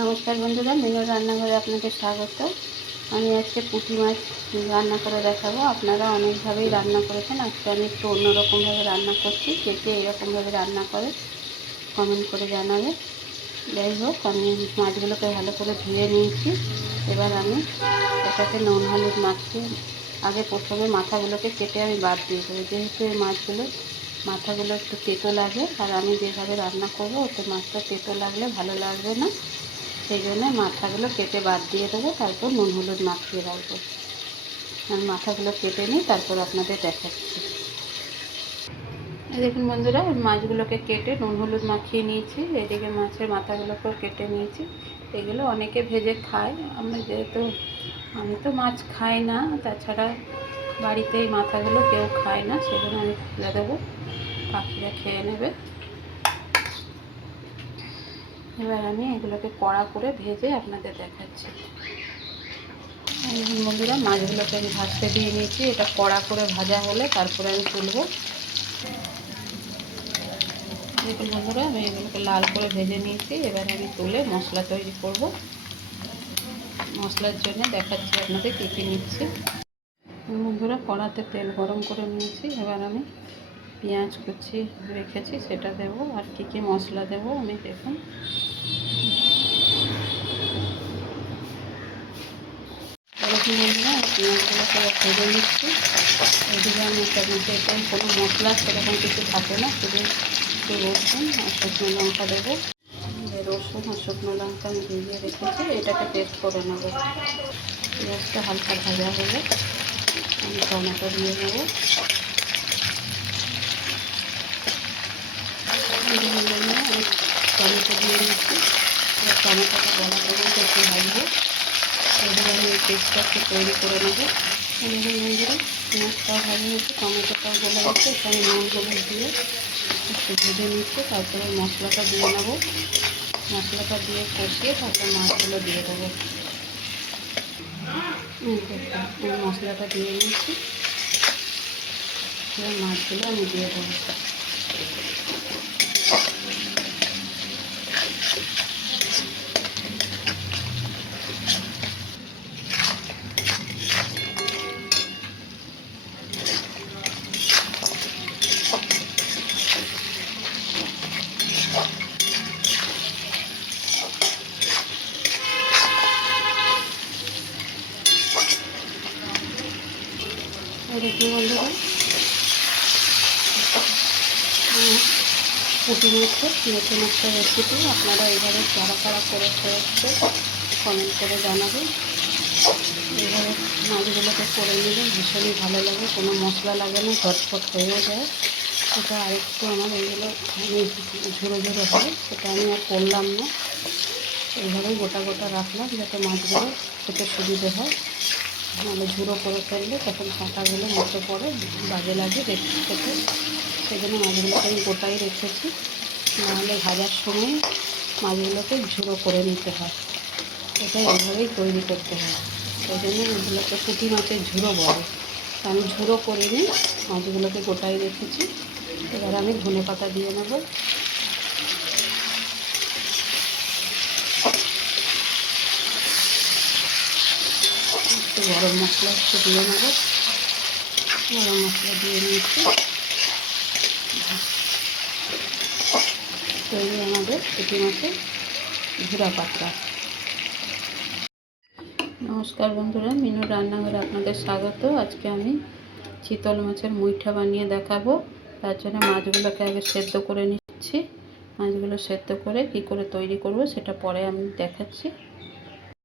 নমস্কার বন্ধুরা, মিনুর রান্নাঘরে আপনাদের স্বাগত। আমি আজকে পুঁটি মাছ রান্না করে দেখাবো। আপনারা অনেকভাবেই রান্না করেছেন, আজকে আমি একটু অন্যরকমভাবে রান্না করছি। কে কে এরকমভাবে রান্না করে কমেন্ট করে জানাবে। যাই হোক, আমি মাছগুলোকে ভালো করে ধুয়ে নিয়েছি। এবার আমি এটাকে নুন হলুদ মাখিয়ে আগে প্রথমে মাথাগুলোকে কেটে আমি বাদ দিয়ে দেবো, যেহেতু এই মাছগুলো মাথাগুলো একটু তেতো লাগে, আর আমি যেভাবে রান্না করবো ওতে মাছটা তেতো লাগলে ভালো লাগবে না। সেই জন্য মাথাগুলো কেটে বাদ দিয়ে দেবো, তারপর নুন হলুদ মাখিয়ে রাখবো। আমি মাথাগুলো কেটে নিই, তারপর আপনাদের দেখাচ্ছি। দেখুন বন্ধুরা, মাছগুলোকে কেটে নুন হলুদ মাখিয়ে নিয়েছি। এদিকে মাছের মাথাগুলোকেও কেটে নিয়েছি। এগুলো অনেকে ভেজে খায়, আমি তো মাছ খাই না, তাছাড়া বাড়িতে এই মাথাগুলো কেউ খায় না, সেজন্য আমি ফেলে দেবো, পাখিরা খেয়ে নেবে। এবার আমি এগুলোকে কড়া করে ভেজে আপনাদের দেখাচ্ছি। বন্ধুরা, মাছগুলোকে আমি ভাজতে দিয়ে নিয়েছি। এটা কড়া করে ভাজা হলে তারপরে আমি তুলবো। দেখুন বন্ধুরা, আমি এগুলোকে লাল করে ভেজে নিয়েছি। এবার আমি তুলে মশলা তৈরি করব। মশলার জন্য দেখাচ্ছি আপনাদের কী কী নিচ্ছি। বন্ধুরা, কড়াতে তেল গরম করে নিয়েছি। এবার আমি পেঁয়াজ কুচি রেখেছি সেটা দেব, আর কী কী মশলা দেব আমি দেখুন। বন্ধুরা, পেঁয়াজগুলোকে ভেজে নিচ্ছি। এদিকে আমি এটার মধ্যে একদম কোনো মশলা সেরকম কিছু থাকে না, শুধু একটু রসুন আর শুকনো লঙ্কা দেবো। রসুন আর শুকনো লঙ্কা আমি ভিজিয়ে রেখেছি, এটাকে পেস্ট করে নেব। পেঁয়াজটা হালকা ভাজা হলে আমি টমেটো দিয়ে নেব। আমি টমেটো দিয়ে নিচ্ছি। টমেটোটা গলা পর্যন্ত একটু ভাজবো। এবার আমি এই পেস্টটা একটু তৈরি করে নেবো। বন্ধুরা, পেঁয়াজটাও ভাজা হচ্ছে, টমেটোটাও গলে গেছে। এখানে নুন হলুদ দিয়ে একটু ভেজে নিচ্ছে, তারপরে মশলাটা দিয়ে নেবো। মশলাটা দিয়ে কষিয়ে তারপর মাছগুলো দিয়ে দেবো। মশলাটা দিয়ে নিচ্ছি, এবার মাছগুলো আমি দিয়ে দেবো। দেখুন বন্ধুরা, পুঁটি মাছের নতুন একটা রেসিপি, আপনারা এইভাবে কারা কারা করে খেয়েছে কমেন্ট করে জানাবেন। এইভাবে মাছগুলোকে করে নিলে ভীষণই ভালো লাগে, কোনো মশলা লাগে না, ঝটফট হয়েও যায়। সেটা আরেকটু আমার এইগুলো ঝুড়ো ঝুড়ো হয়, সেটা আমি আর করলাম না। এইভাবেই গোটা গোটা রাখলাম যাতে মাছগুলো খেতে সুবিধে হয়। নাহলে ঝুড়ো করে ফেললে তখন কাঁটাগুলো মুখে পড়ে, বাজে লাগে দেখতে খেতে। সেই জন্য মাছগুলোকে আমি গোটাই রেখেছি, নাহলে ভাজার সময় মাছগুলোকে ঝুড়ো করে নিতে হয়। এটা এইভাবেই তৈরি করতে হয়, সেই জন্য এগুলোকে পুঁটি মাছের ঝুড়ো বলে। আমি ঝুড়ো করে নিই, মাছগুলোকে গোটাই রেখেছি। এবার আমি ধনে পাতা দিয়ে নেব। একটু গরম মশলা একটু দিয়ে নেব। গরম মশলা দিয়ে নিয়েছি। তৈরি আমাদের পুঁটি মাছের ঝুরা পাতলা। নমস্কার বন্ধুরা, মিনুর রান্নাঘরে আপনাদের স্বাগত। আজকে আমি চিতল মাছের মুইঠা বানিয়ে দেখাবো। তার জন্য মাছগুলোকে আগে সেদ্ধ করে নিচ্ছি। মাছগুলো সেদ্ধ করে কী করে তৈরি করব সেটা পরে আমি দেখাচ্ছি।